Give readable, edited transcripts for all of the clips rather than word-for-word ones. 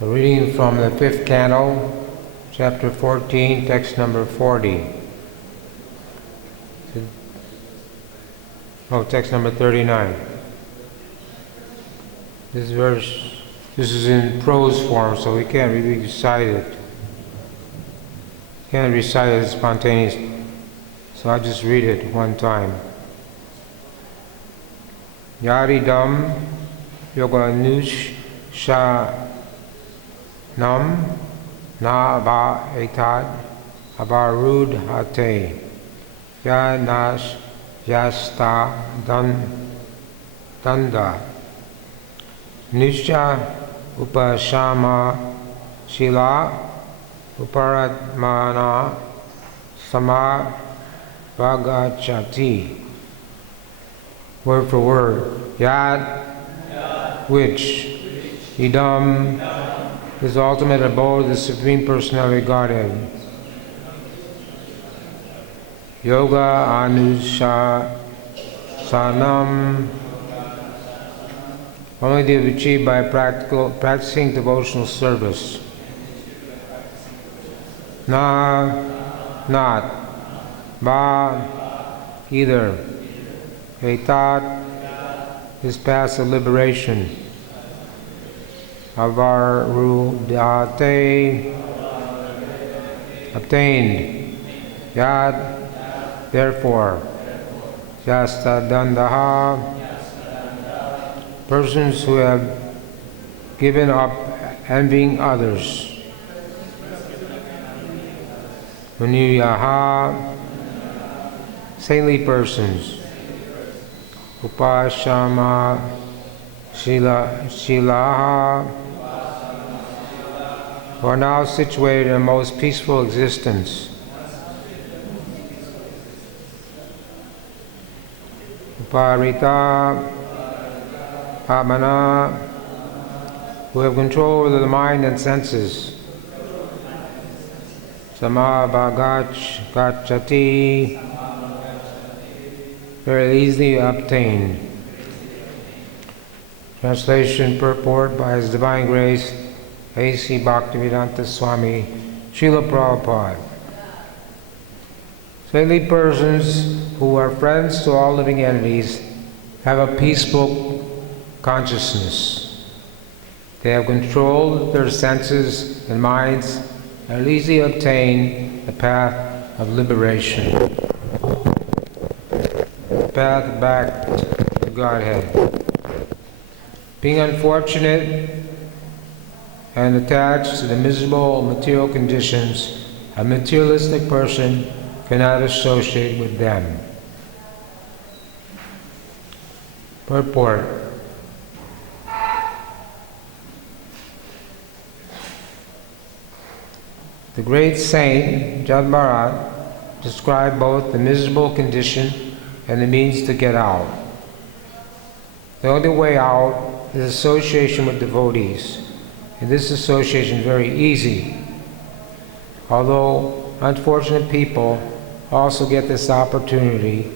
A reading from the 5th canto, chapter 14, text number 40. Text number 39. This is in prose form, so we can't really recite it. Can't recite it spontaneously, so I'll just read it one time. Yaridam yoga nush sha nam na ba etad abarud hate ya nash yasta danda nisha upashama shila uparatmana sama vagachati. Word for word. Yad, which. Idam, his ultimate abode, the Supreme Personality Godhead. Yoga Anusha Sanam, only to be achieved by practicing devotional service. Na, not. Ba, either. Etat, his path of liberation. Avarudate, obtained. Yad, therefore. Jasta dandaha, persons who have given up envying others. Muniyaha, saintly persons. Upashama Shilaha, who are now situated in a most peaceful existence. Uparita Pamana, who have control over the mind and senses. Samabhagach Gachati, very easily obtained. Translation, purport by His Divine Grace, A.C. Bhaktivedanta Swami, Srila Prabhupada. Saintly persons who are friends to all living entities have a peaceful consciousness. They have controlled their senses and minds and easily obtain the path of liberation. The path back to Godhead. Being unfortunate and attached to the miserable material conditions, a materialistic person cannot associate with them. Purport. The great saint, Jad Bharat, described both the miserable condition and the means to get out. The only way out is association with devotees, and this association is very easy. Although unfortunate people also get this opportunity,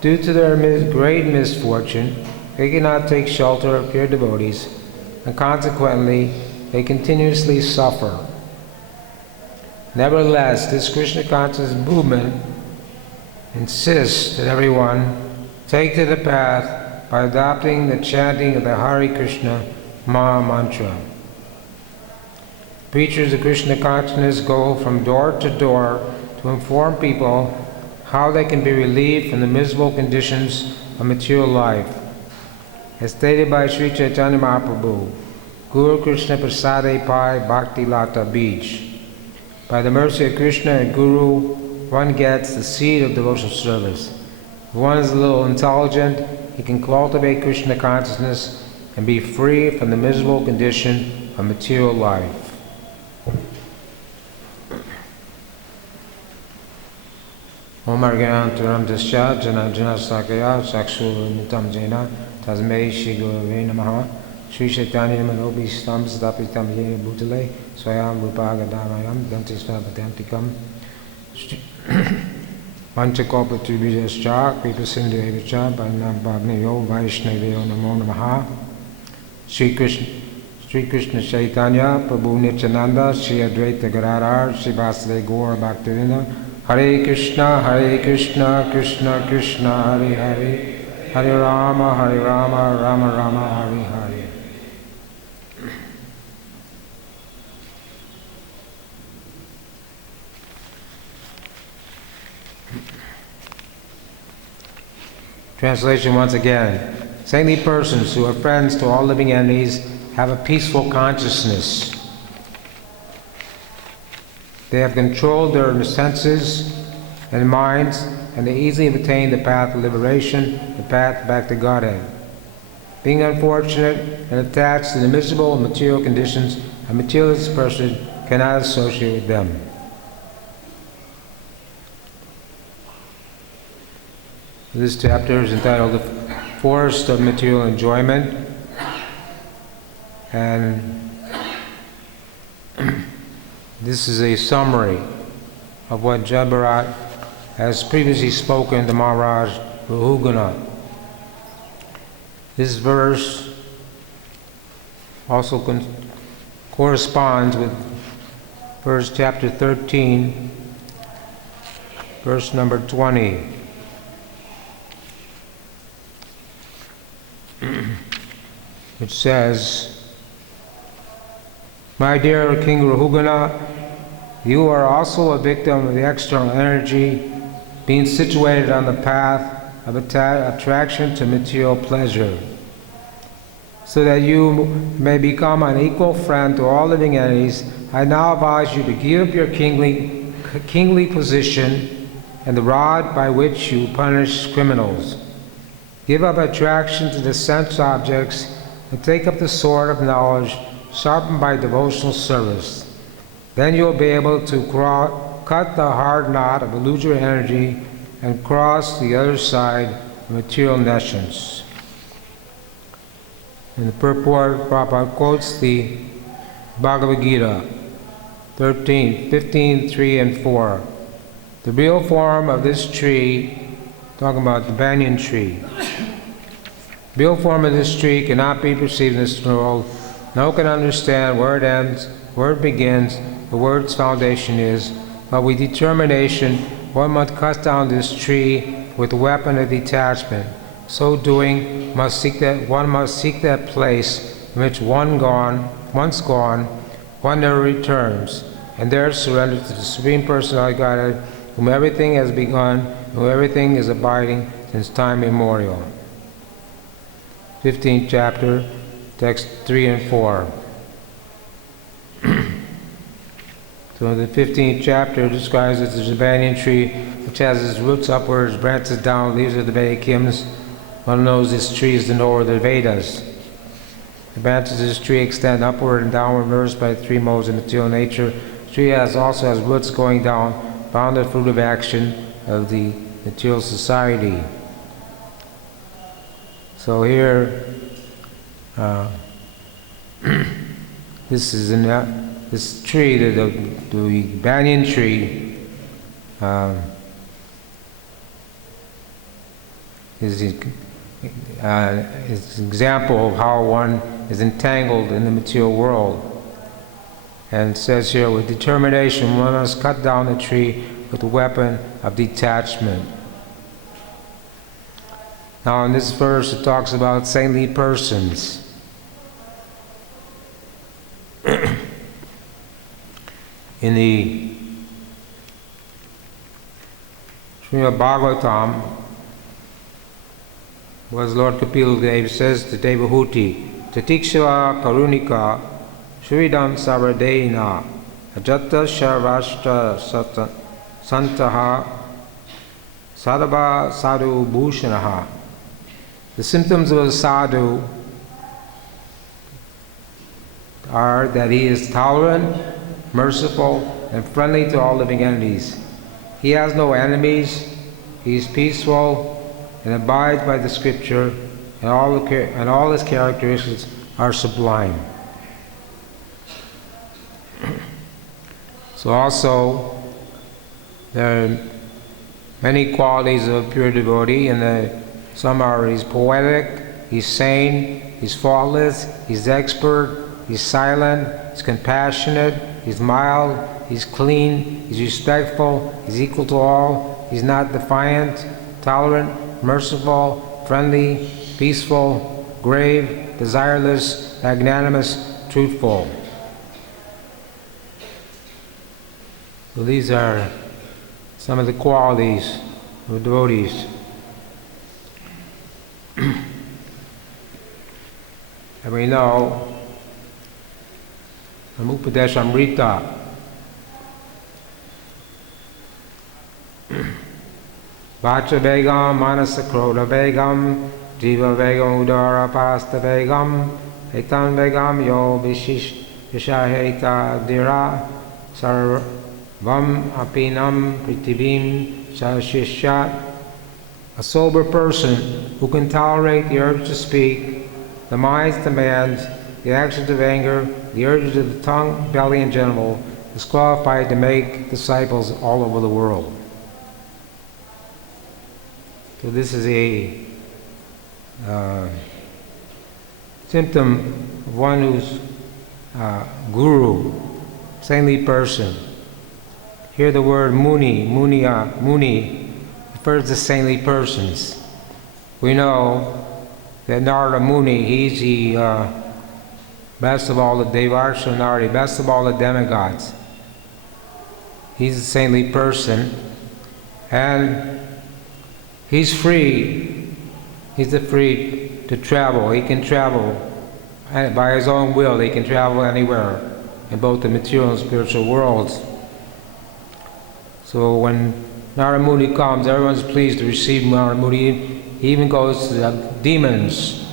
due to their great misfortune, they cannot take shelter of pure devotees, and consequently, they continuously suffer. Nevertheless, this Krishna consciousness movement insists that everyone take to the path by adopting the chanting of the Hare Krishna Maha Mantra. Preachers of Krishna consciousness go from door to door to inform people how they can be relieved from the miserable conditions of material life. As stated by Sri Chaitanya Mahaprabhu, Guru Krishna Prasade Pai Bhakti Lata Bij. By the mercy of Krishna and Guru, one gets the seed of devotional service. If one is a little intelligent, he can cultivate Krishna consciousnness and be free from the miserable condition of material life. Om Argyantaram Dasya Jana Jana Sakaya Saksu Nitam Jena Tasmei Shri Gurave Namaha Sri Chaitanya Manobi Stam Sadapitam Yena Bhutale Swayam Rupagadhamayam Dantisva Bhadantikam Panchakopatribhijascha Kripasindhu Evacha Bhagnam Bhagnayo Vaishnaveyo Namo Namaha Sri Krishna Sri Krishna Chaitanya, Prabhu Nityananda, Sri Advaita Gadadhar, Sri Vasudeva Gaura Bhaktivinoda, Hare Krishna, Krishna Krishna, Hare Hare, Hare Rama, Rama Rama, Hare Hare. Translation once again. Saintly persons who are friends to all living entities have a peaceful consciousness. They have controlled their senses and minds, and they easily have attained the path of liberation, the path back to Godhead. Being unfortunate and attached to the miserable and material conditions, a materialist person cannot associate with them. This chapter is entitled The Forest of Material Enjoyment, and this is a summary of what Jabharat has previously spoken to Maharaj Rahugana. This verse also corresponds with verse chapter 13, verse number 20. Which says, "My dear King Rahugana, you are also a victim of the external energy being situated on the path of attraction to material pleasure. So that you may become an equal friend to all living entities, I now advise you to give up your kingly position and the rod by which you punish criminals. Give up attraction to the sense objects and take up the sword of knowledge sharpened by devotional service. Then you will be able to cut the hard knot of illusory energy and cross the other side of material nescience." In the purport, Prabhupada quotes the Bhagavad Gita 15, 3 and 4. "The real form of this tree," talking about the banyan tree, "the real form of this tree cannot be perceived in this world. No one can understand where it ends, where it begins, or where its foundation is. But with determination, one must cut down this tree with the weapon of detachment. So doing, one must seek that place in which once gone, one never returns, and there surrender to the Supreme Personality Godhead, whom everything has begun, and whom everything is abiding since time immemorial." 15th chapter, text 3 and 4. So the 15th chapter describes it as a banyan tree which has its roots upwards, branches down, leaves of the Vedic hymns. One knows this tree is the knower of the Vedas. The branches of this tree extend upward and downward, nourished by the three modes of material nature. The tree also has roots going down, bounded fruit of action of the material society. So here, this tree, the banyan tree, is an example of how one is entangled in the material world. And it says here, with determination, one must cut down the tree with the weapon of detachment. Now in this verse it talks about saintly persons. In the Srimad Bhagavatam, was Lord Kapil Dev says to Devahuti, "Tatikshava karunika shridam saradena ajata sharvashtra santaha sadhava sadhu bhushanaha." The symptoms of a sadhu are that he is tolerant, merciful, and friendly to all living entities. He has no enemies, he is peaceful, and abides by the scripture, and all his characteristics are sublime. So also, there are many qualities of a pure devotee, and some are he's poetic, he's sane, he's faultless, he's expert, he's silent, he's compassionate, he's mild, he's clean, he's respectful, he's equal to all, he's not defiant, tolerant, merciful, friendly, peaceful, grave, desireless, magnanimous, truthful. So these are some of the qualities of the devotees. And we know from Upadeshamrita Vacha Vegam, Manasa Kroda Vegam, Jiva Vegam, Udara Pasta Vegam, Etan Vegam, Yo Vishaheta Dira, Sarvam Apinam Pritibim Sashishat. A sober person who can tolerate the urge to speak, the mind's demands, the actions of anger, the urges of the tongue, belly, and genital, is qualified to make disciples all over the world. So this is a symptom of one who's guru, saintly person. Here the word muni, munia, muni, refers to saintly persons. We know that Narada Muni, he's the best of all the Devarsha Naradi, best of all the demigods. He's a saintly person, and he's free. He's free to travel. He can travel by his own will. He can travel anywhere in both the material and spiritual worlds. So when Narada Muni comes, everyone's pleased to receive Narada Muni. He even goes to the demons.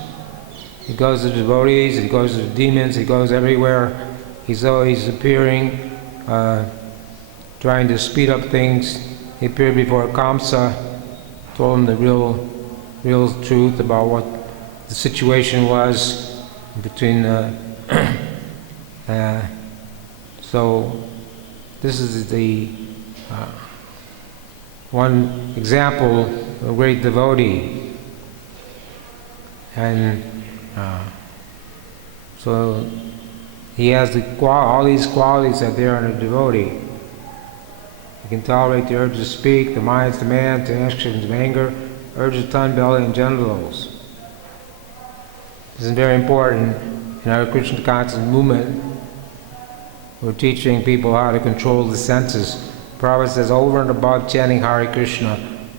He goes to the devotees, he goes to the demons, he goes everywhere. He's always appearing, trying to speed up things. He appeared before Kamsa, told him the real truth about what the situation was between so this is the one example of a great devotee. And so he has all these qualities that there in a devotee. He can tolerate the urge to speak, the mind's demand, the actions of anger, urge of tongue, belly, and genitals. This is very important in our Krishna conscious movement. We're teaching people how to control the senses. Prabhu says over and above chanting Hare Krishna,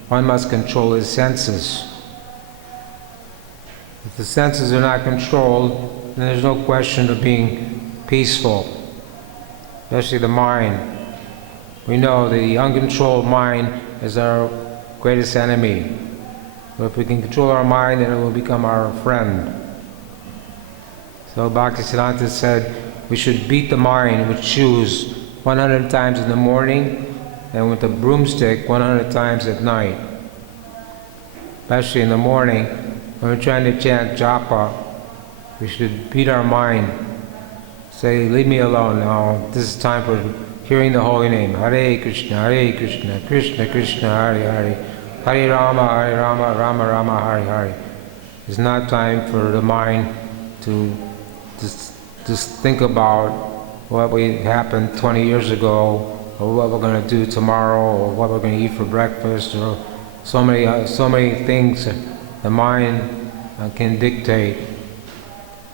one must control his senses. If the senses are not controlled, then there's no question of being peaceful, especially the mind. We know the uncontrolled mind is our greatest enemy. But if we can control our mind, then it will become our friend. So Bhaktisiddhanta said we should beat the mind with shoes 100 times in the morning and with a broomstick 100 times at night. Especially in the morning, when we're trying to chant japa, we should beat our mind. Say, leave me alone now. This is time for hearing the holy name. Hare Krishna, Krishna Krishna, Hare Hare. Hare Rama, Rama Rama, Hare Hare. It's not time for the mind to just think about what happened 20 years ago, or what we're going to do tomorrow, or what we're going to eat for breakfast, or so many things the mind can dictate.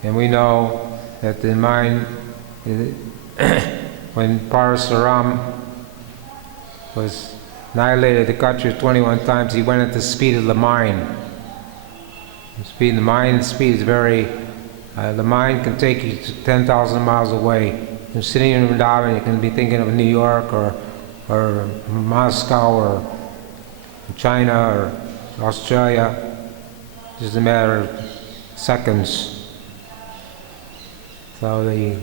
And we know that the mind, when Parasaram was annihilated the Kshatriyas 21 times, he went at the speed of the mind. The mind's speed is very, the mind can take you to 10,000 miles away. You're sitting in Vrindavan, you can be thinking of New York or Moscow or China or Australia, just a matter of seconds. So it's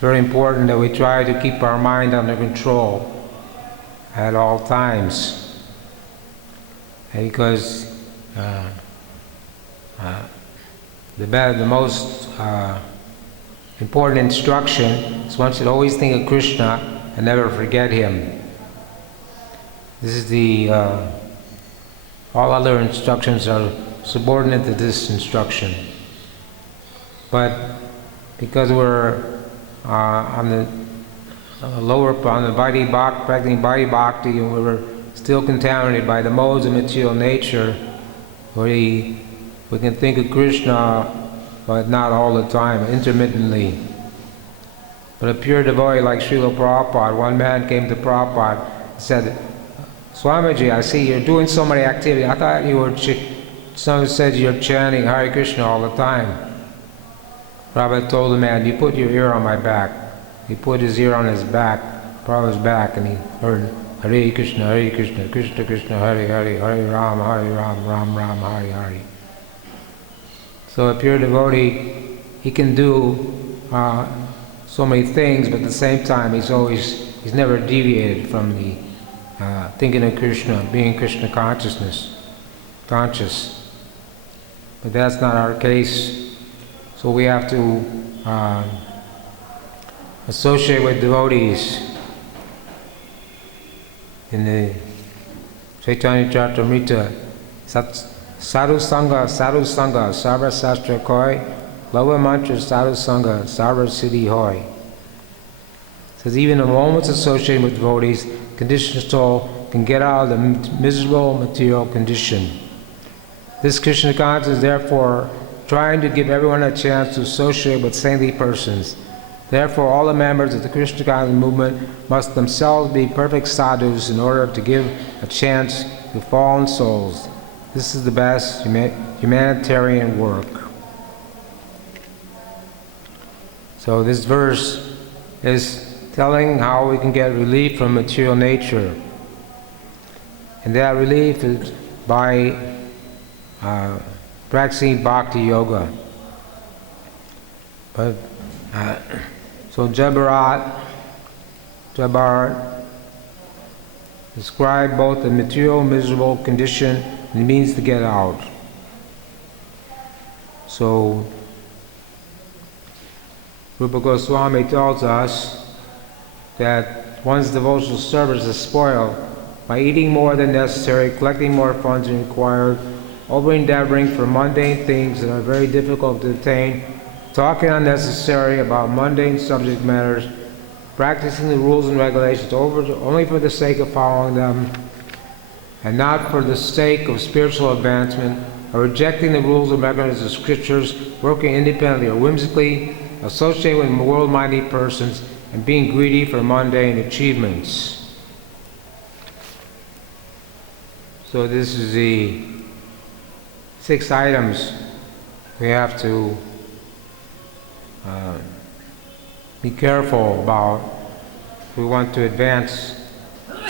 very important that we try to keep our mind under control at all times. And because the most important instruction is one should always think of Krishna and never forget him. This is all other instructions are subordinate to this instruction. But because we're on the practicing body bhakti, and we're still contaminated by the modes of material nature, we can think of Krishna, but not all the time, intermittently. But a pure devotee like Srila Prabhupada, one man came to Prabhupada and said, Swamiji, I see you're doing so many activities. I thought you were, someone said you're chanting Hare Krishna all the time. Prabhupada told the man, you put your ear on my back. He put his ear on his back, Prabhupada's back, and he heard Hare Krishna, Krishna Krishna, Hare Hare, Hare Ram, Ram Ram, Hare Hare. So a pure devotee, he can do so many things, but at the same time he's never deviated from the thinking of Krishna, being Krishna conscious. But that's not our case. So we have to associate with devotees. In the Chaitanya Charitamrita, Sadhu Sangha, Sarva Sastra Koi, Lava Mantra Sadhu Sangha, Sarva Siddhi Hoy. It says even a moment's association with devotees, conditioned soul can get out of the miserable material condition. This Krishna consciousness is therefore trying to give everyone a chance to associate with saintly persons. Therefore, all the members of the Krishna consciousness movement must themselves be perfect sadhus in order to give a chance to fallen souls. This is the best humanitarian work. So this verse is telling how we can get relief from material nature. And that relief is by practicing bhakti yoga. But so Jabarat described both the material miserable condition and the means to get out. So Rupa Goswami tells us that one's devotional service is spoiled by eating more than necessary, collecting more funds than required, over-endeavoring for mundane things that are very difficult to attain, talking unnecessary about mundane subject matters, practicing the rules and regulations only for the sake of following them, and not for the sake of spiritual advancement, or rejecting the rules and regulations of scriptures, working independently or whimsically, associating with world-minded persons, and being greedy for mundane achievements. So this is the 6 items we have to be careful about if we want to advance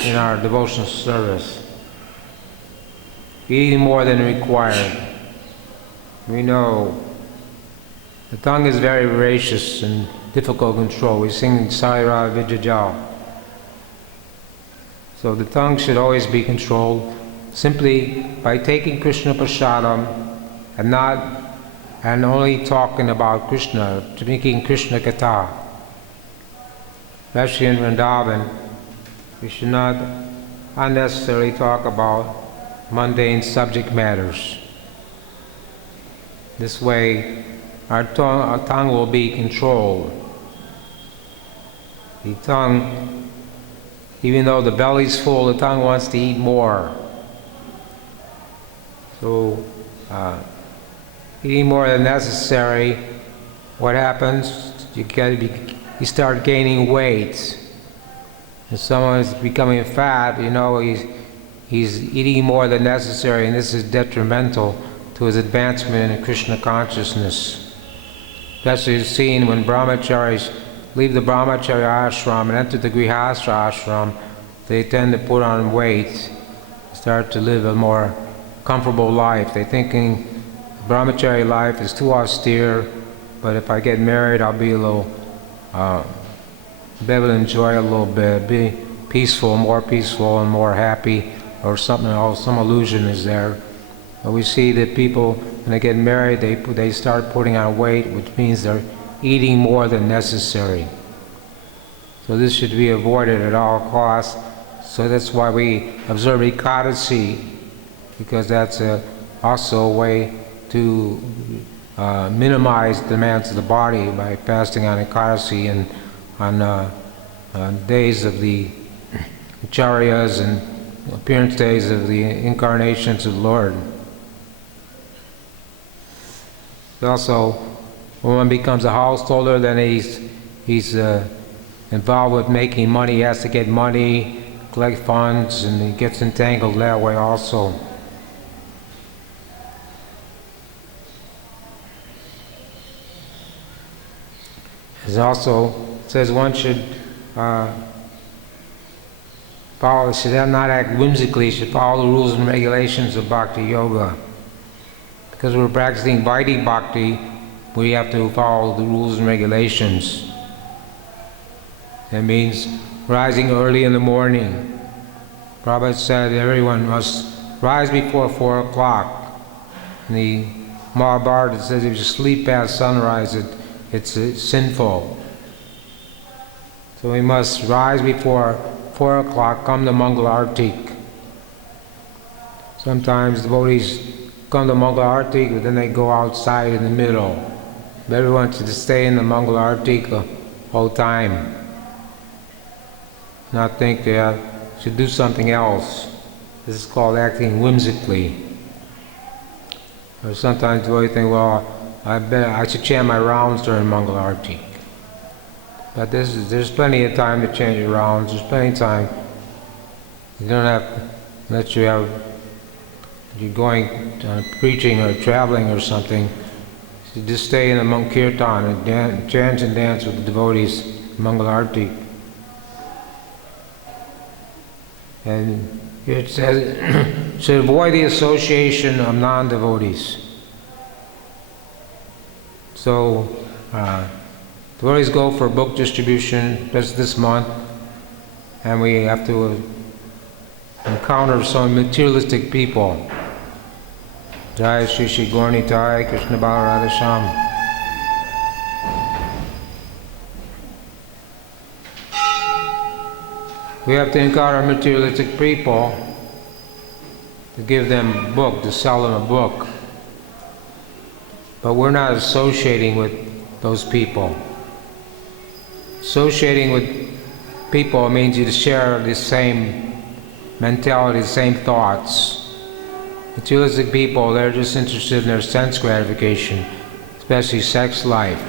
in our devotional service. Eating more than required. We know the tongue is very voracious and difficult to control. We sing Sarira Vijajal. So the tongue should always be controlled simply by taking Krishna Prasadam and only talking about Krishna, drinking Krishna Katha. Especially in Vrindavan, we should not unnecessarily talk about mundane subject matters. This way, our tongue will be controlled. The tongue, even though the belly's full, the tongue wants to eat more. So, eating more than necessary, what happens? You start gaining weight. If someone is becoming fat, you know he's eating more than necessary, and this is detrimental to his advancement in Krishna consciousness. Especially seen when brahmacharis leave the brahmacharya ashram and enter the grihastha ashram, they tend to put on weight, start to live a more comfortable life. They're thinking the brahmachari life is too austere, but if I get married, I'll be a little, be able to enjoy a little bit, be peaceful, more peaceful and more happy, or something else, some illusion is there. But we see that people, when they get married, they start putting on weight, which means they're eating more than necessary. So this should be avoided at all costs. So that's why we observe Ekadasi, because that's also a way to minimize the demands of the body by fasting on Ekadasi and on days of the Acharyas and appearance days of the incarnations of the Lord. Also, when one becomes a householder, then he's involved with making money. He has to get money, collect funds, and he gets entangled that way also. It also says one should should not act whimsically, should follow the rules and regulations of Bhakti Yoga. Because we're practicing Vaidhi Bhakti, we have to follow the rules and regulations. That means rising early in the morning. Prabhupada said everyone must rise before 4 o'clock. In the Mahabharata it says if you sleep past sunrise, it's sinful. So we must rise before 4 o'clock, come to Mangal Artik. Sometimes devotees come to Mangal Artik, but then they go outside in the middle. But everyone should stay in the Mangal Artik the whole time. Not think they should do something else. This is called acting whimsically. Or sometimes devotees think, well, I should chant my rounds during Mangal Artik. But there's plenty of time to change your rounds. There's plenty of time. You don't have, unless you're going preaching or traveling or something, you just stay in the Mangal Kirtan and chant and dance with the devotees, Mangal Arati. And it says, should avoid the association of non-devotees. So, devotees go for book distribution just this month, and we have to encounter some materialistic people. Jai Shri Shri Gaurnitai Krishna Bala Radha Shyam. We have to encounter materialistic people to give them a book, to sell them a book. But we're not associating with those people. Associating with people means you share the same mentality, the same thoughts. Materialistic people, they're just interested in their sense gratification, especially sex life.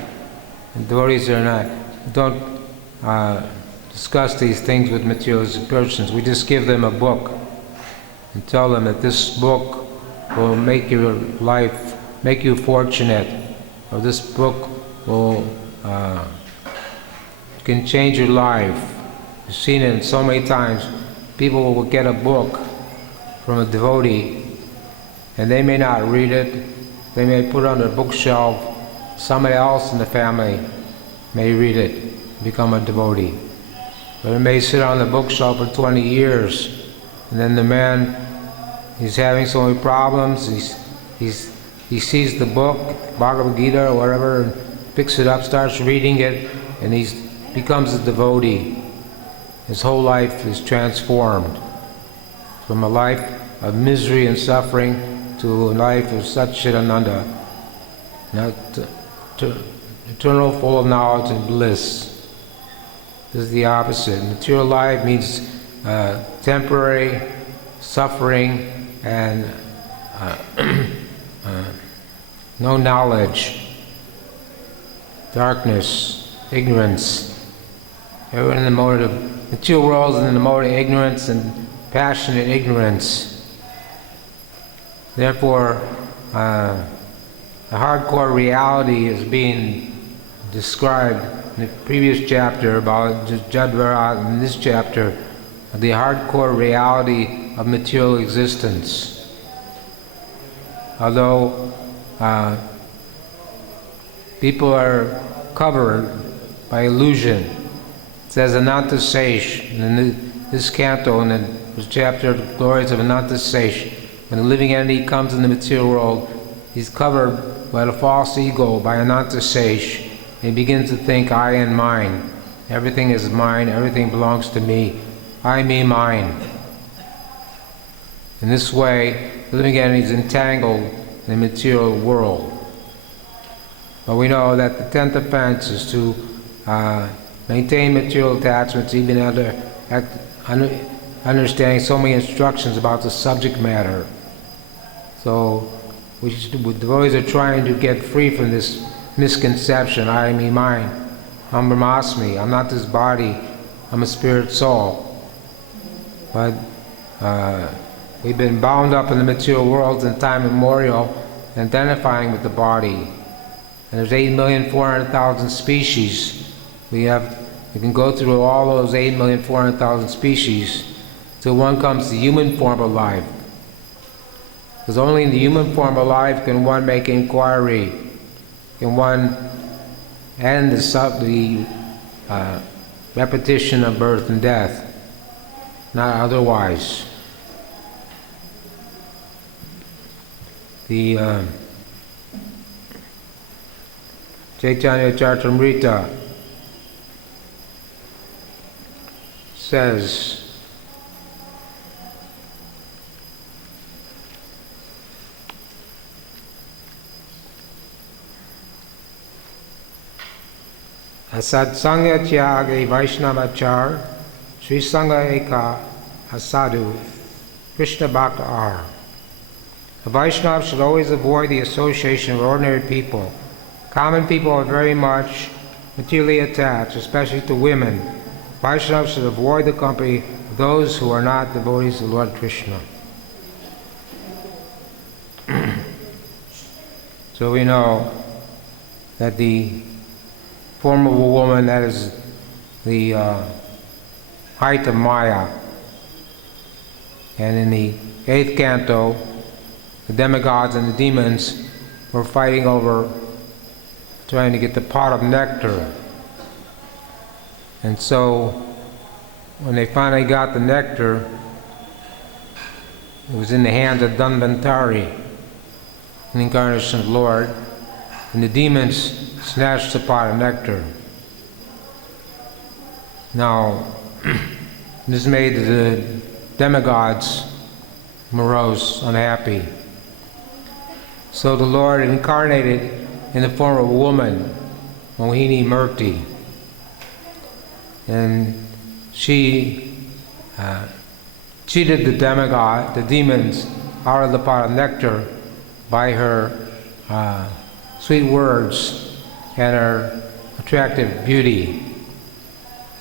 And devotees don't discuss these things with materialistic persons. We just give them a book and tell them that this book will make your life, make you fortunate, or this book will can change your life. You've seen it so many times. People will get a book from a devotee and they may not read it. They may put it on their bookshelf. Somebody else in the family may read it, become a devotee. But it may sit on the bookshelf for 20 years. And then the man, he's having so many problems. He sees the book, Bhagavad Gita or whatever, and picks it up, starts reading it, and he becomes a devotee. His whole life is transformed from a life of misery and suffering to a life of Satchidananda, eternal, full of knowledge and bliss. This is the opposite. Material life means temporary suffering and no knowledge, darkness, ignorance. Everyone in the mode of material world is in the mode of ignorance and passionate ignorance. Therefore, the hardcore reality is being described in the previous chapter about Jadvarat, in this chapter, the hardcore reality of material existence. Although people are covered by illusion. It says Ananta Sesh in this canto, in this chapter, the glories of Ananta Sesh. When a living entity comes in the material world, he's covered by the false ego, by Ananta Sesh. He begins to think, I and mine. Everything is mine, everything belongs to me. I, me, mine. In this way, the living entity is entangled in the material world. But we know that the 10th offense is to maintain material attachments even under understanding so many instructions about the subject matter. So devotees are trying to get free from this misconception, I, me, mine. I'm Brahmasmi, I'm not this body, I'm a spirit soul. But we've been bound up in the material world in time immemorial, identifying with the body. And there's 8,400,000 species. We can go through all those 8,400,000 species till one comes to the human form of life. Because only in the human form of life can one make inquiry, can one end the repetition of birth and death, not otherwise. The Chaitanya Charitamrita says, Asatsanga tyage Vaishnavachar, Sri Sangha eka asadu, Krishna Bhakta ar. A Vaishnava should always avoid the association of ordinary people. Common people are very much materially attached, especially to women. Vaishnavas should avoid the company of those who are not devotees of Lord Krishna. So we know that the form of a woman, that is the height of Maya. And in the 8th canto, the demigods and the demons were fighting over trying to get the pot of nectar. And so when they finally got the nectar, it was in the hands of Dhanvantari, an incarnation of Lord, and the demons snatched the pot of nectar. Now, this made the demigods morose, unhappy. So the Lord incarnated in the form of a woman, Mohini Murti, and she cheated the demons out of the pot of nectar by her sweet words and her attractive beauty.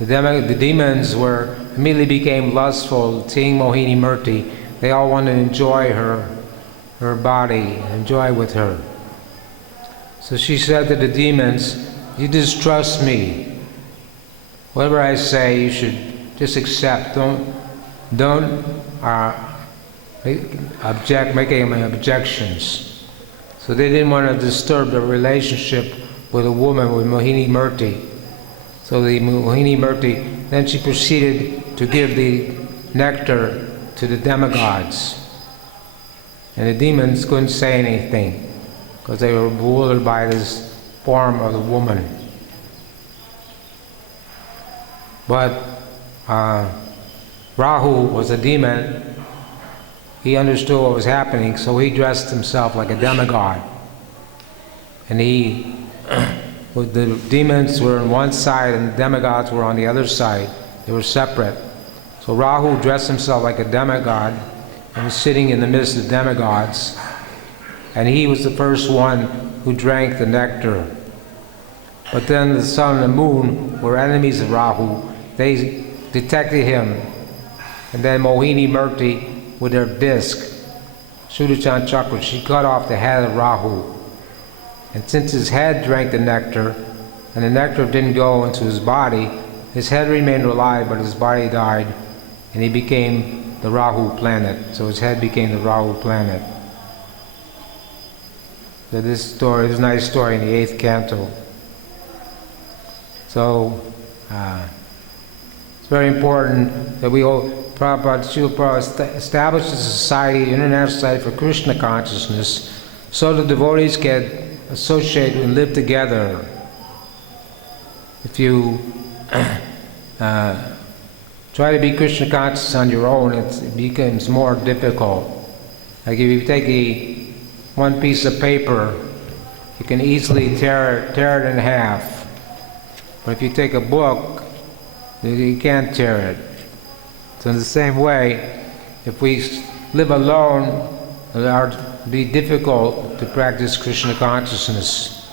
The demons immediately became lustful, seeing Mohini Murti. They all wanted to enjoy her body, enjoy with her. So she said to the demons, "You just trust me. Whatever I say, you should just accept. Don't make any objections." So they didn't want to disturb the relationship with a woman, with Mohini Murti. So the Mohini Murti, then she proceeded to give the nectar to the demigods. And the demons couldn't say anything because they were bewildered by this form of the woman. But Rahu was a demon. He understood what was happening, so he dressed himself like a demigod. And the demons were on one side and the demigods were on the other side. They were separate. So Rahu dressed himself like a demigod and was sitting in the midst of demigods. And he was the first one who drank the nectar. But then the sun and the moon were enemies of Rahu. They detected him. And then Mohini Murti, with her disc, Sudachan Chakra, she cut off the head of Rahu. And since his head drank the nectar, and the nectar didn't go into his body, his head remained alive, but his body died, and he became the Rahu planet. So his head became the Rahu planet. So this is a nice story in the 8th canto. So it's very important that we all, Srila Prabhupada established a society, International Society for Krishna Consciousness, so the devotees can associate and live together. If you try to be Krishna conscious on your own, it becomes more difficult. Like if you take one piece of paper, you can easily tear it in half. But if you take a book, you can't tear it. So in the same way, if we live alone, it would be difficult to practice Krishna consciousness.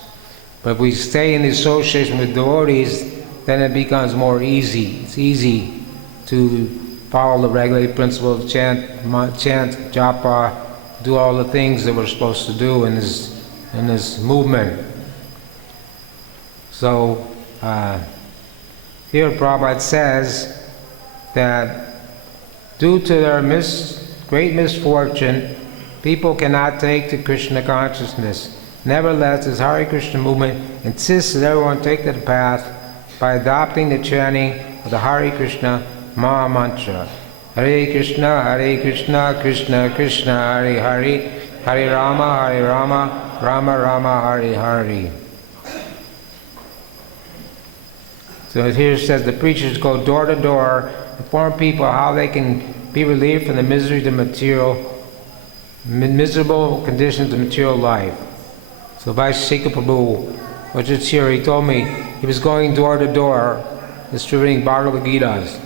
But if we stay in the association with devotees, then it becomes more easy. It's easy to follow the regulated principles, chant, japa, do all the things that we're supposed to do in this movement. So here Prabhupada says that due to their great misfortune, people cannot take to Krishna consciousness. Nevertheless, this Hare Krishna movement insists that everyone take the path by adopting the chanting of the Hare Krishna Maha Mantra. Hare Krishna, Krishna Krishna, Hare Hare, Hare Rama, Rama Rama, Hare Hare. So here it says the preachers go door to door, inform people how they can be relieved from the miseries of miserable conditions of material life. So Vaishika Prabhu was just here, he told me he was going door to door distributing Bhagavad Gitas.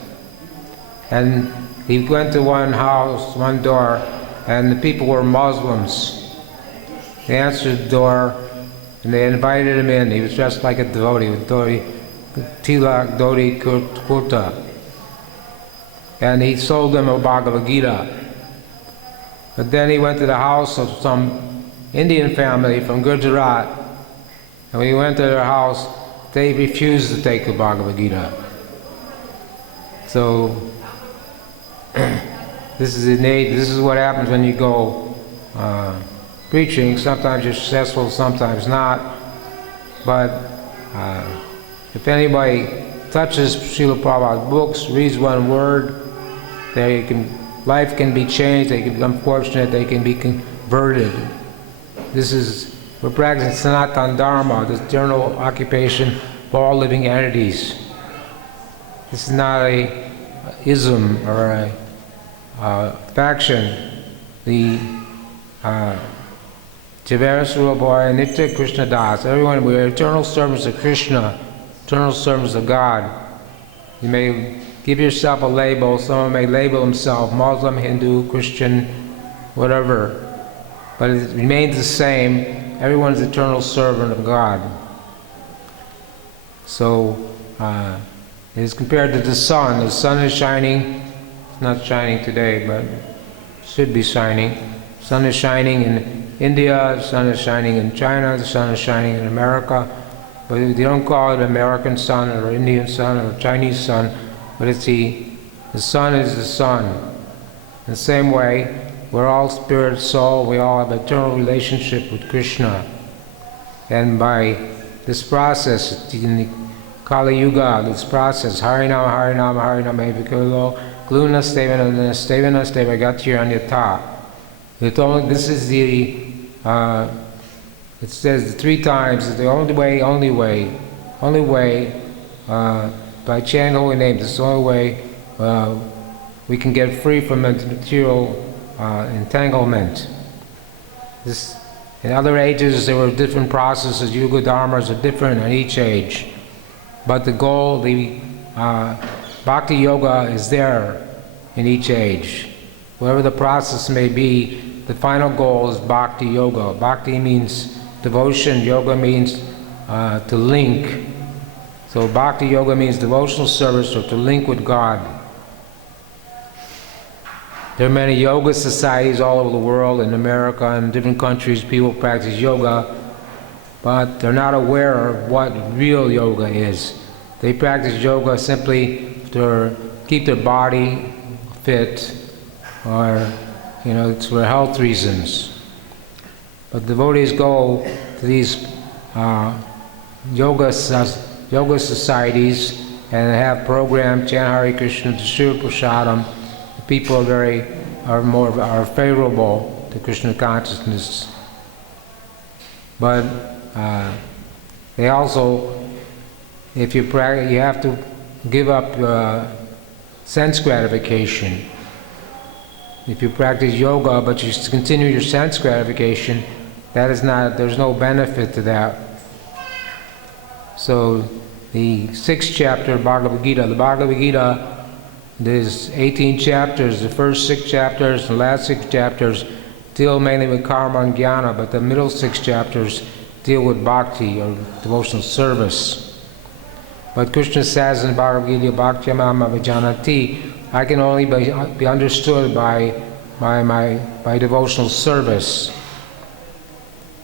And he went to one house, one door, and the people were Muslims. They answered the door and they invited him in. He was dressed like a devotee, with tilak, dhoti, kurta. And he sold them a Bhagavad Gita. But then he went to the house of some Indian family from Gujarat, and when he went to their house, they refused to take the Bhagavad Gita. So this is innate. This is what happens when you go preaching. Sometimes you're successful, sometimes not. But if anybody touches Srila Prabhupada's books, reads one word, life can be changed, they can become fortunate, they can be converted. We're practicing Sanatana Dharma, the general occupation of all living entities. This is not a ism or a faction. The Javera Suraboy, Nitya Krishna Das, everyone, we are eternal servants of Krishna, eternal servants of God. You may give yourself a label. Someone may label himself Muslim, Hindu, Christian, whatever. But it remains the same. Everyone is eternal servant of God. So it is compared to the sun. The sun is shining. It's not shining today, but should be shining. The sun is shining in India. The sun is shining in China. The sun is shining in America. But they don't call it American sun or Indian sun or Chinese sun. But it's the sun is the sun. In the same way, we're all spirit, soul, we all have an eternal relationship with Krishna. And by this process, in the Kali Yuga, this process, Harinama, Harinama, Harinama, Evikolo, Gluna, Stevana, Stevana, Stevagati, Anyata. This is the, it says 3 times, the only way, by chanting holy names, it's the only way we can get free from material entanglement. In other ages there were different processes, Yuga Dharmas are different in each age. But the goal, the Bhakti Yoga is there in each age. Whatever the process may be, the final goal is Bhakti Yoga. Bhakti means devotion, Yoga means to link. So Bhakti Yoga means devotional service or to link with God. There are many yoga societies all over the world, in America and different countries. People practice yoga, but they're not aware of what real yoga is. They practice yoga simply to keep their body fit, or it's for health reasons. But devotees go to these yoga societies and have programs, chant Hare Krishna, distribute prasadam. People are favorable to Krishna consciousness, but they also, if you practice, you have to give up sense gratification. If you practice yoga but you continue your sense gratification, there's no benefit to that. So the 6th chapter of Bhagavad Gita, there's 18 chapters. The first 6 chapters and the last 6 chapters deal mainly with karma and jnana, but the middle 6 chapters deal with bhakti, or devotional service. But Krishna says in Bhagavad Gita, Bhakti Mam Avijanati, I can only be understood by devotional service.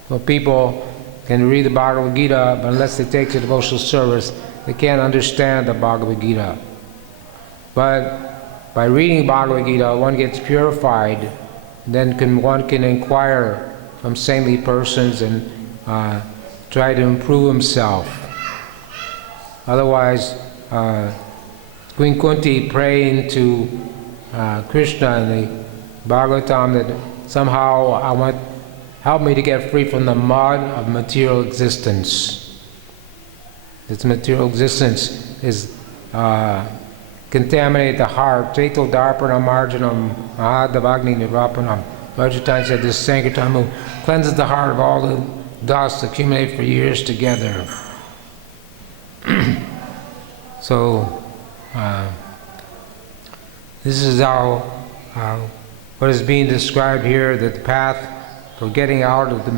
So people can read the Bhagavad Gita, but unless they take the devotional service, they can't understand the Bhagavad Gita. But by reading Bhagavad Gita, one gets purified, and then one can inquire from saintly persons and try to improve himself. Otherwise, Queen Kunti praying to Krishna in the Bhagavatam that somehow help me to get free from the mud of material existence. This material existence is contaminate the heart. Chaito darpanam marjanam ahadavagni nirapanam. Rajatan said this Sankirtan who cleanses the heart of all the dust accumulated for years together. So this is how what is being described here, that the path for getting out of the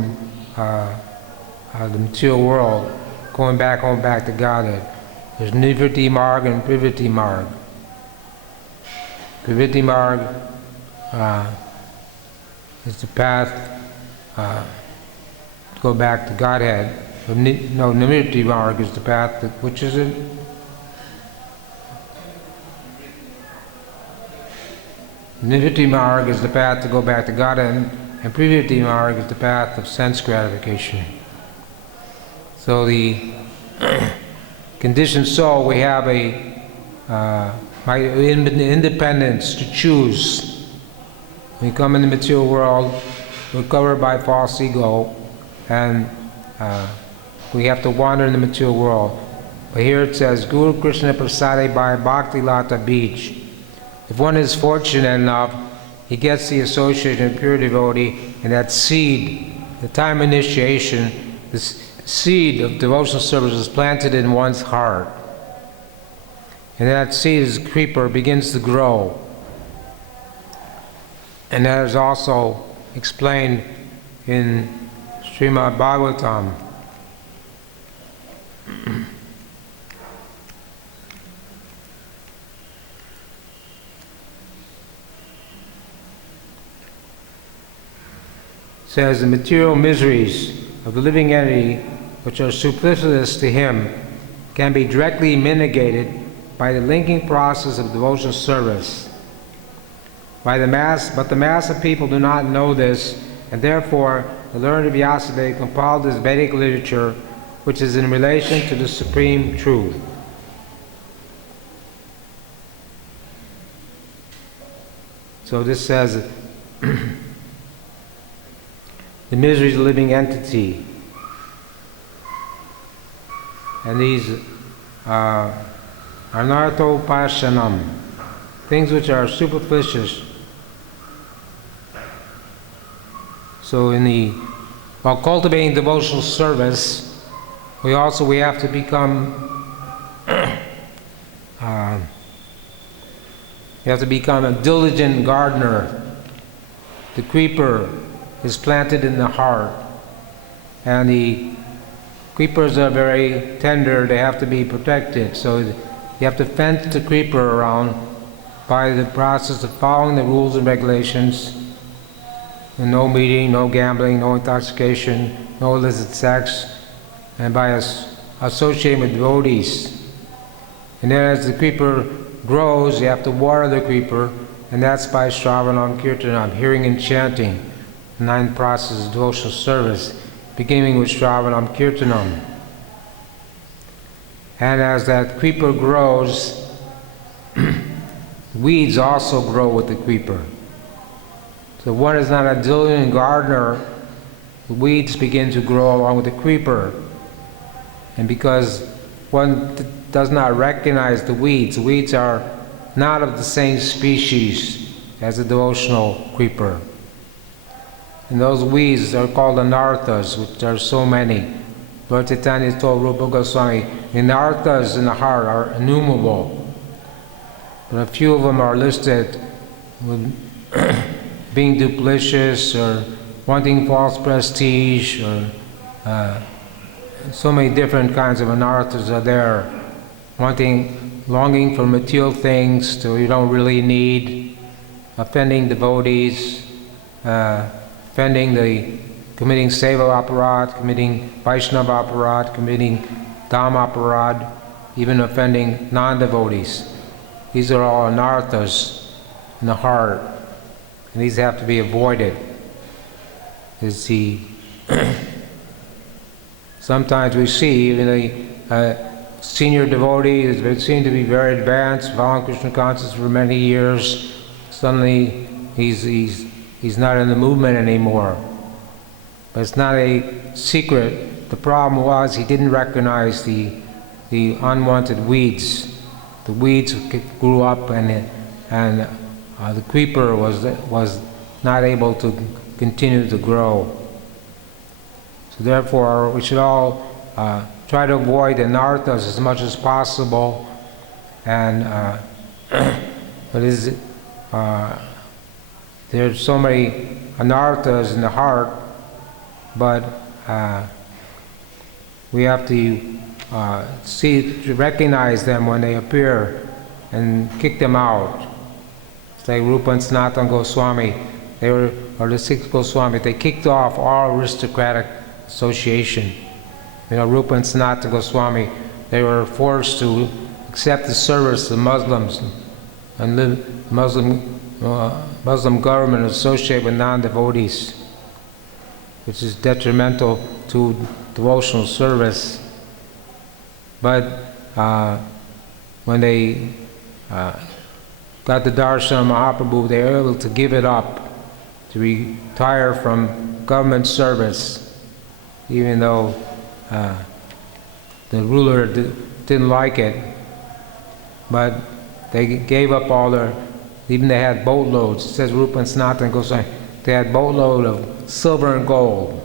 material world, going back to Godhead. There's Nivritti Marg and Privritti Marg. Privritti Marg is the path to go back to Godhead. No, Nivritti Marg is the path, which is it? Nivritti Marg is the path to go back to Godhead, and Privritti Marg is the path of sense gratification. So the conditioned soul, we have independence to choose. When we come in the material world, we're covered by false ego, and we have to wander in the material world. But here it says, Guru Krishna Prasade by Bhakti Lata Beach. If one is fortunate enough, he gets the association of pure devotee, and that seed, the time of initiation, this seed of devotional service is planted in one's heart. And that seed, as a creeper, begins to grow. And that is also explained in Srimad Bhagavatam. Says the material miseries of the living entity, which are superfluous to him, can be directly mitigated by the linking process of devotional service. But the mass of people do not know this, and therefore the learned Vyasabhava compiled this Vedic literature, which is in relation to the supreme truth. So this says the miseries of the living entity. And these anarthopashanam, things which are superfluous. So while cultivating devotional service, we have to become a diligent gardener. The creeper is planted in the heart, and the creepers are very tender, they have to be protected. So you have to fence the creeper around by the process of following the rules and regulations, and no eating, no gambling, no intoxication, no illicit sex, and by associating with devotees. And then as the creeper grows, you have to water the creeper, and that's by Shravanam Kirtanam, hearing and chanting, the 9th process of devotional service, beginning with Shravanam Kirtanam. And as that creeper grows, weeds also grow with the creeper. So one is not a diligent gardener, the weeds begin to grow along with the creeper. And because one does not recognize the weeds are not of the same species as the devotional creeper. And those weeds are called anarthas, which there are so many. Lord Chaitanya told Rupa Goswami, the anarthas in the heart are innumerable. But a few of them are listed with being duplicitous or wanting false prestige, or so many different kinds of anarthas are there. Longing for material things that you don't really need, offending devotees, committing seva aparad, committing Vaishnava aparad, committing Dhamma aparad, even offending non-devotees. These are all anarthas in the heart, and these have to be avoided. Sometimes we see even a senior devotee who's been seen to be very advanced, following Krishna consciousness for many years, suddenly he's not in the movement anymore. But it's not a secret. The problem was he didn't recognize the unwanted weeds. The weeds grew up, and the creeper was not able to continue to grow. So therefore, we should all try to avoid anarthas as much as possible, and there's so many anarthas in the heart, but we have to recognize them when they appear and kick them out. It's like Rupa and Sanatana Goswami, or the six Goswami, they kicked off all aristocratic association. Rupa and Sanatana Goswami, they were forced to accept the service of Muslims and live Muslim government associate with non-devotees, which is detrimental to devotional service. But when they got the darshan of Mahaprabhu, they were able to give it up, to retire from government service, even though the ruler didn't like it. But they gave up all their, even they had boatloads. It says Rupa and Sanatana Goswami, they had boatload of silver and gold.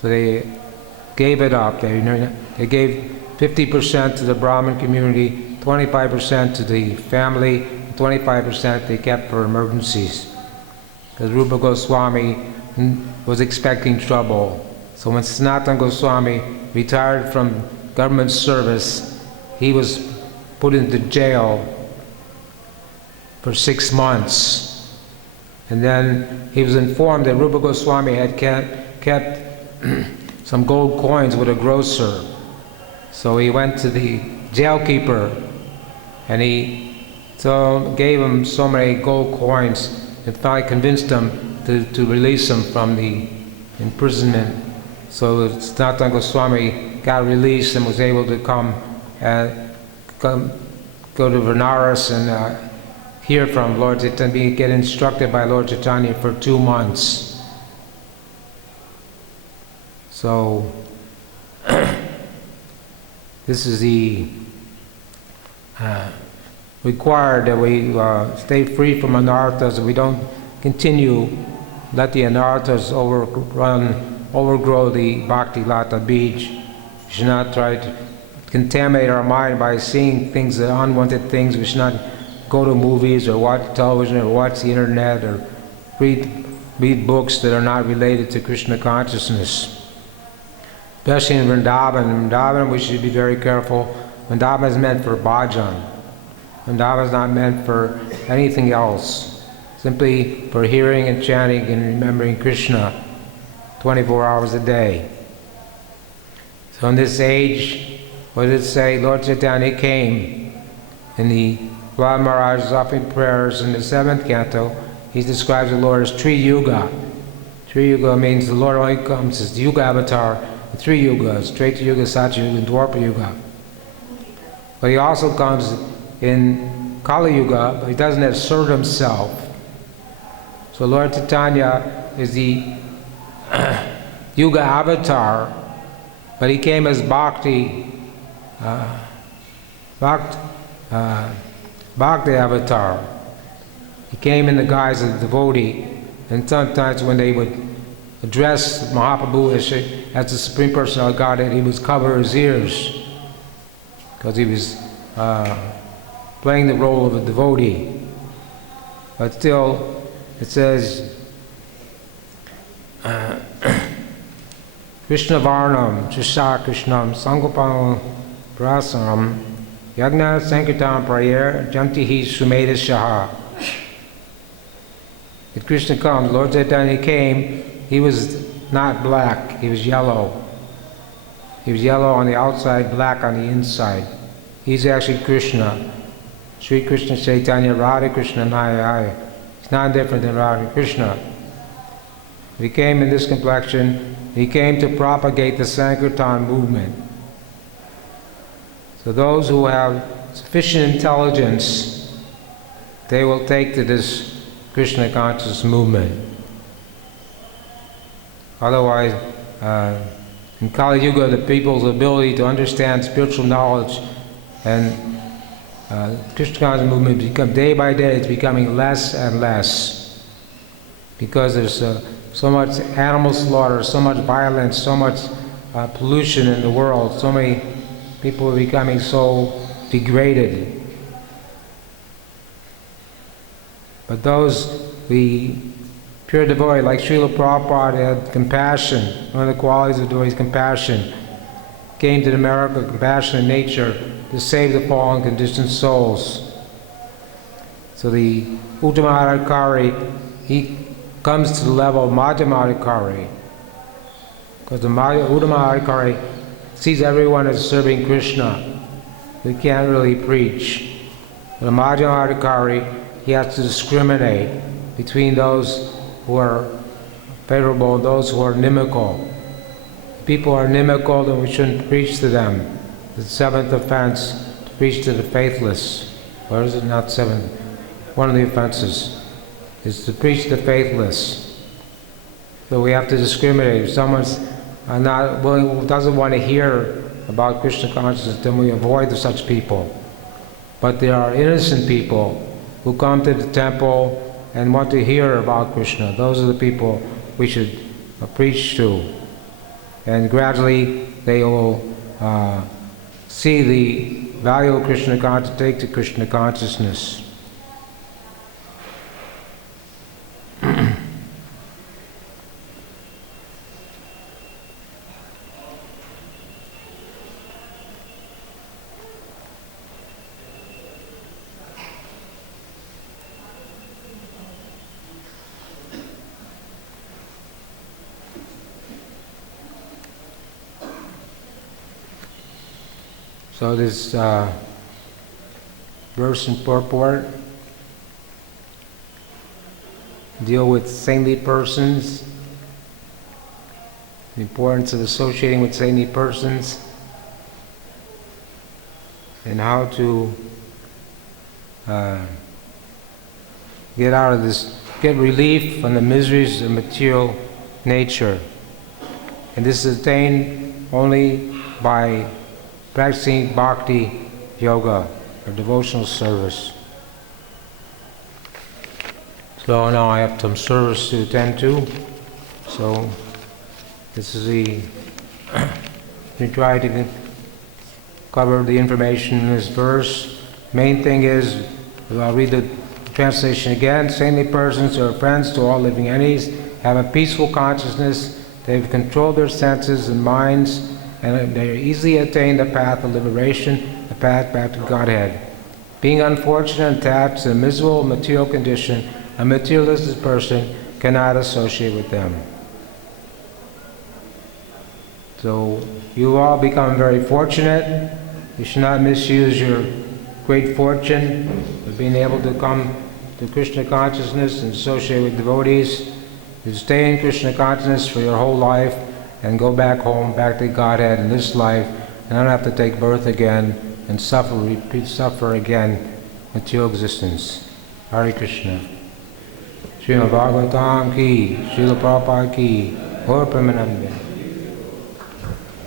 So they gave it up. They gave 50% to the Brahmin community, 25% to the family, 25% they kept for emergencies. Because Rupa Goswami was expecting trouble. So when Sanatana Goswami retired from government service, he was put into jail for 6 months. And then he was informed that Rupa Goswami had kept some gold coins with a grocer. So he went to the jailkeeper and he gave him so many gold coins and finally convinced him to release him from the imprisonment. So Sanatana Goswami got released and was able to go to Benares and hear from Lord Chaitanya, get instructed by Lord Chaitanya for 2 months. So this is the required that we stay free from anarthas, and we don't let the anarthas overgrow the bhakti lata bij. We should not try to contaminate our mind by seeing things, unwanted things. We should not go to movies or watch television or watch the internet or read books that are not related to Krishna consciousness. Especially in Vrindavan. In Vrindavan we should be very careful. Vrindavan is meant for bhajan. Vrindavan is not meant for anything else. Simply for hearing and chanting and remembering Krishna 24 hours a day. So in this age, what did it say? Lord Chaitanya came in the Prahlad Maharaj is offering prayers in the 7th canto. He describes the Lord as Tri Yuga. Tri Yuga means the Lord only comes as the Yuga avatar, the 3 Yugas, Treta Yuga, Satya Yuga, and Dwapara Yuga. But he also comes in Kali Yuga, but he doesn't assert himself. So Lord Chaitanya is the Yuga avatar, but he came as Bhakti avatar. He came in the guise of the devotee, And sometimes when they would address Mahaprabhu as the Supreme Personality of Godhead, he would cover his ears because he was playing the role of a devotee. But still, it says, Krishna Varnam, Chisha Krishnam, Sangopam Prasanam, Yagna Sankirtan Prayer, Jantihi Sumeda Shaha. If Krishna comes, Lord Chaitanya came, he was not black, he was yellow. He was yellow on the outside, black on the inside. He's actually Krishna. Sri Krishna Chaitanya, Radha Krishna Nayaya. He's not different than Radha Krishna. He came in this complexion, he came to propagate the Sankirtan movement. So those who have sufficient intelligence, they will take to this Krishna conscious movement. Otherwise, in Kali Yuga, the people's ability to understand spiritual knowledge and Krishna conscious movement become day by day, it's becoming less and less. Because there's so much animal slaughter, so much violence, so much pollution in the world, so many people are becoming so degraded. But those, the pure devotee, like Srila Prabhupada, had compassion. One of the qualities of devotee is compassion. Came to America, compassionate nature, to save the fallen conditioned souls. So the Uttamaadhikari, he comes to the level of Madhyamadhikari. Because the Uttamaadhikari sees everyone as serving Krishna. He can't really preach. But the Madhyamadhikari, he has to discriminate between those who are favorable and those who are inimical. If people are inimical, then we shouldn't preach to them. The seventh offense, to preach to the faithless. Or is it not seventh? One of the offenses is to preach to the faithless. So we have to discriminate. If someone's not willing, doesn't want to hear about Krishna consciousness, then we avoid such people. But there are innocent people who come to the temple and want to hear about Krishna. Those are the people we should preach to. And gradually they will see the value of Krishna consciousness, take to Krishna consciousness. So this verse and purport deal with saintly persons, the importance of associating with saintly persons, and how to get out of this, get relief from the miseries of material nature. And this is attained only by practicing bhakti yoga, or devotional service. So now I have some service to attend to. So this is we try to cover the information in this verse. Main thing is, I'll read the translation again. Saintly persons who are friends to all living entities have a peaceful consciousness. They've controlled their senses and minds, and they easily attain the path of liberation, the path back to Godhead. Being unfortunate and attached to a miserable material condition, a materialistic person cannot associate with them. So you all become very fortunate. You should not misuse your great fortune of being able to come to Krishna consciousness and associate with devotees. You stay in Krishna consciousness for your whole life and go back home, back to Godhead in this life, and don't have to take birth again and suffer again material existence. Hare Krishna. Srimad Bhagavatam ki, Srila Prabhupada ki, Gaur Premanande.